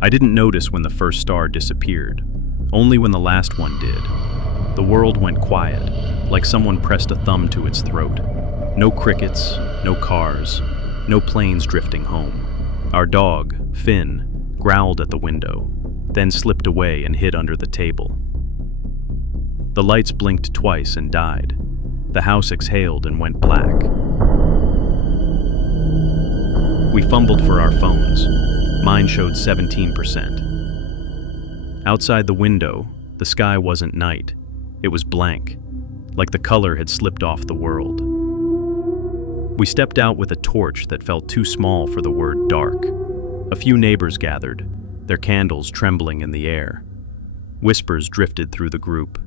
I didn't notice when the first star disappeared, only when the last one did. The world went quiet, like someone pressed a thumb to its throat. No crickets, no cars, no planes drifting home. Our dog, Finn, growled at the window, then slipped away and hid under the table. The lights blinked twice and died. The house exhaled and went black. We fumbled for our phones. Mine showed 17%. Outside the window, the sky wasn't night. It was blank, like the color had slipped off the world. We stepped out with a torch that felt too small for the word dark. A few neighbors gathered, their candles trembling in the air. Whispers drifted through the group,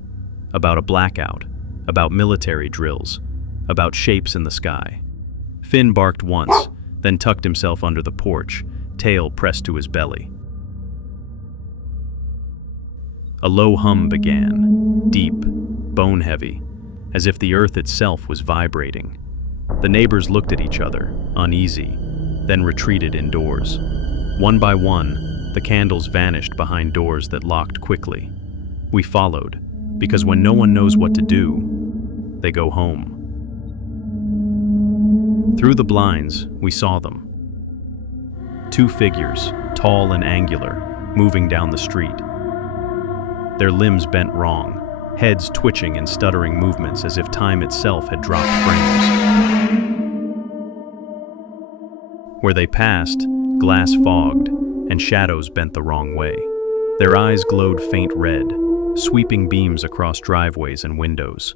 about a blackout, about military drills, about shapes in the sky. Finn barked once, then tucked himself under the porch, tail pressed to his belly. A low hum began, deep, bone-heavy, as if the earth itself was vibrating. The neighbors looked at each other, uneasy, then retreated indoors. One by one, the candles vanished behind doors that locked quickly. We followed, because when no one knows what to do, they go home. Through the blinds, we saw them. Two figures, tall and angular, moving down the street. Their limbs bent wrong, heads twitching in stuttering movements as if time itself had dropped frames. Where they passed, glass fogged, and shadows bent the wrong way. Their eyes glowed faint red, sweeping beams across driveways and windows.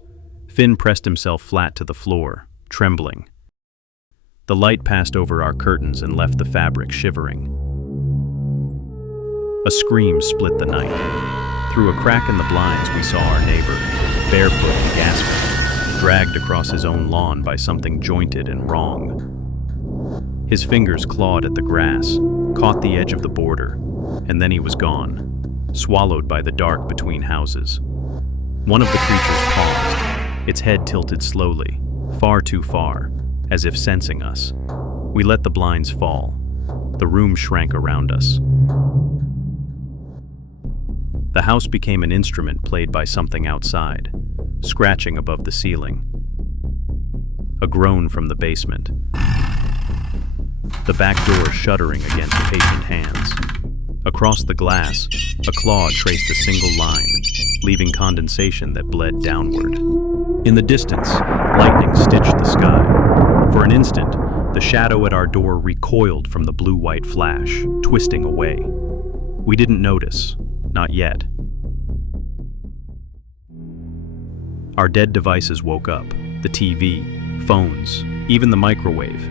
Finn pressed himself flat to the floor, trembling. The light passed over our curtains and left the fabric shivering. A scream split the night. Through a crack in the blinds, we saw our neighbor, barefoot and gasping, dragged across his own lawn by something jointed and wrong. His fingers clawed at the grass, caught the edge of the border, and then he was gone, swallowed by the dark between houses. One of the creatures paused, its head tilted slowly, far too far, as if sensing us. We let the blinds fall. The room shrank around us. The house became an instrument played by something outside, scratching above the ceiling. A groan from the basement. The back door shuddering against patient hands. Across the glass, a claw traced a single line, leaving condensation that bled downward. In the distance, lightning stitched the sky. For an instant, the shadow at our door recoiled from the blue-white flash, twisting away. We didn't notice, not yet. Our dead devices woke up, the TV, phones, even the microwave.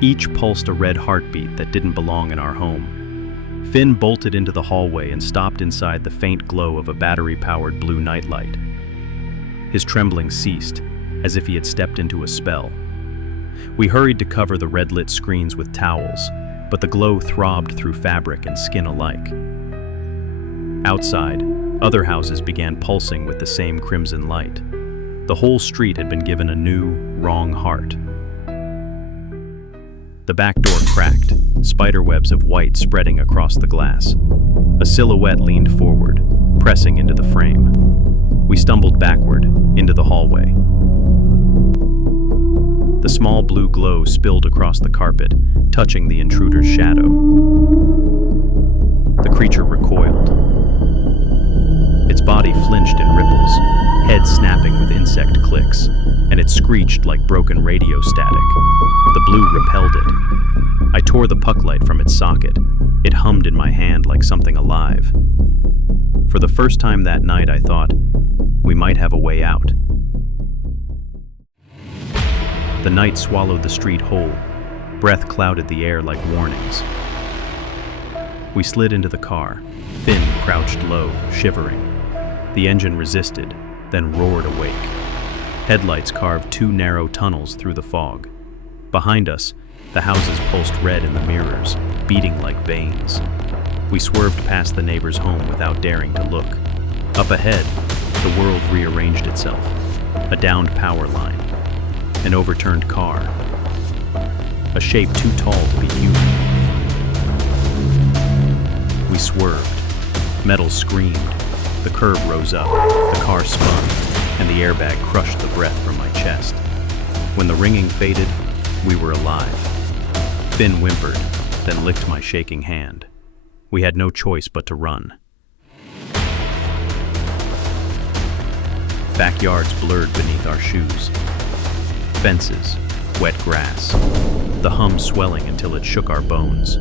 Each pulsed a red heartbeat that didn't belong in our home. Finn bolted into the hallway and stopped inside the faint glow of a battery-powered blue nightlight. His trembling ceased, as if he had stepped into a spell. We hurried to cover the red-lit screens with towels, but the glow throbbed through fabric and skin alike. Outside, other houses began pulsing with the same crimson light. The whole street had been given a new, wrong heart. The back door cracked, spiderwebs of white spreading across the glass. A silhouette leaned forward, pressing into the frame. We stumbled backward, into the hallway. The small blue glow spilled across the carpet, touching the intruder's shadow. The creature recoiled. Its body flinched in ripples, head snapping with insect clicks, and it screeched like broken radio static. The blue repelled it. I tore the puck light from its socket. It hummed in my hand like something alive. For the first time that night, I thought, we might have a way out. The night swallowed the street whole. Breath clouded the air like warnings. We slid into the car. Finn crouched low, shivering. The engine resisted, then roared awake. Headlights carved two narrow tunnels through the fog. Behind us, the houses pulsed red in the mirrors, beating like veins. We swerved past the neighbor's home without daring to look. Up ahead, the world rearranged itself. A downed power line. An overturned car. A shape too tall to be human. We We swerved. Metal screamed. The curb rose up, the car spun, and the airbag crushed the breath from my chest. When the ringing faded, we were alive. Finn whimpered, then licked my shaking hand. We had no choice but to run. Backyards blurred beneath our shoes. Fences, wet grass, the hum swelling until it shook our bones.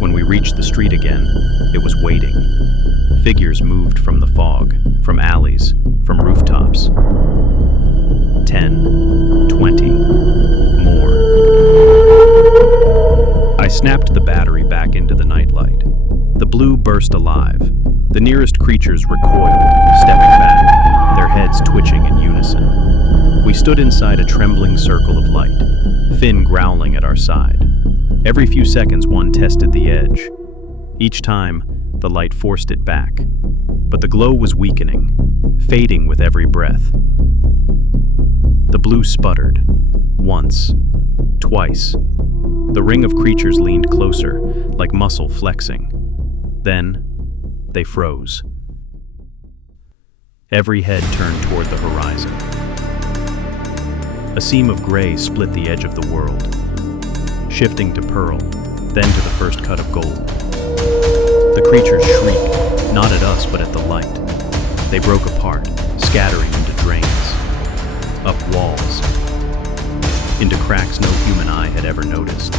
When we reached the street again, it was waiting. Figures moved from the fog, from alleys, from rooftops. 10, 20, more. I snapped the battery back into the nightlight. The blue burst alive. The nearest creatures recoiled, stepping back, their heads twitching in unison. We stood inside a trembling circle of light, Finn growling at our side. Every few seconds one tested the edge. Each time, the light forced it back. But the glow was weakening, fading with every breath. The blue sputtered. Once. Twice. The ring of creatures leaned closer, like muscle flexing. Then, they froze. Every head turned toward the horizon. A seam of gray split the edge of the world, shifting to pearl, then to the first cut of gold. The creatures shrieked, not at us but at the light. They broke apart, scattering into drains, up walls, into cracks no human eye had ever noticed.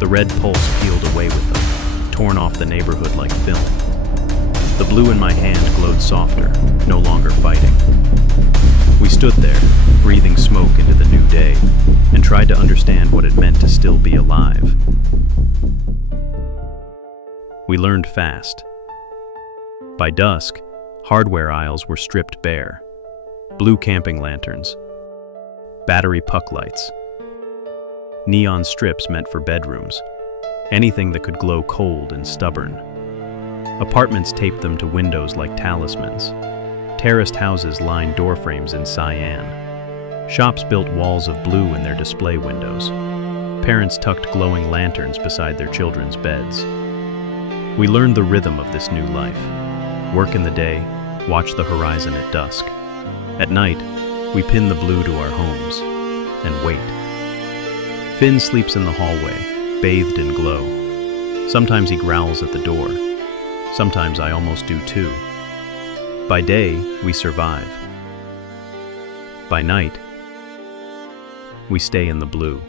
The red pulse peeled away with them, torn off the neighborhood like film. The blue in my hand glowed softer, no longer fighting. We stood there, breathing smoke into the new day, and tried to understand what it meant to still be alive. We learned fast. By dusk, hardware aisles were stripped bare. Blue camping lanterns, battery puck lights, neon strips meant for bedrooms, anything that could glow cold and stubborn. Apartments taped them to windows like talismans. Terraced houses lined doorframes in cyan. Shops built walls of blue in their display windows. Parents tucked glowing lanterns beside their children's beds. We learned the rhythm of this new life. Work in the day, watch the horizon at dusk. At night, we pin the blue to our homes and wait. Finn sleeps in the hallway, bathed in glow. Sometimes he growls at the door. Sometimes I almost do too. By day, we survive. By night, we stay in the blue.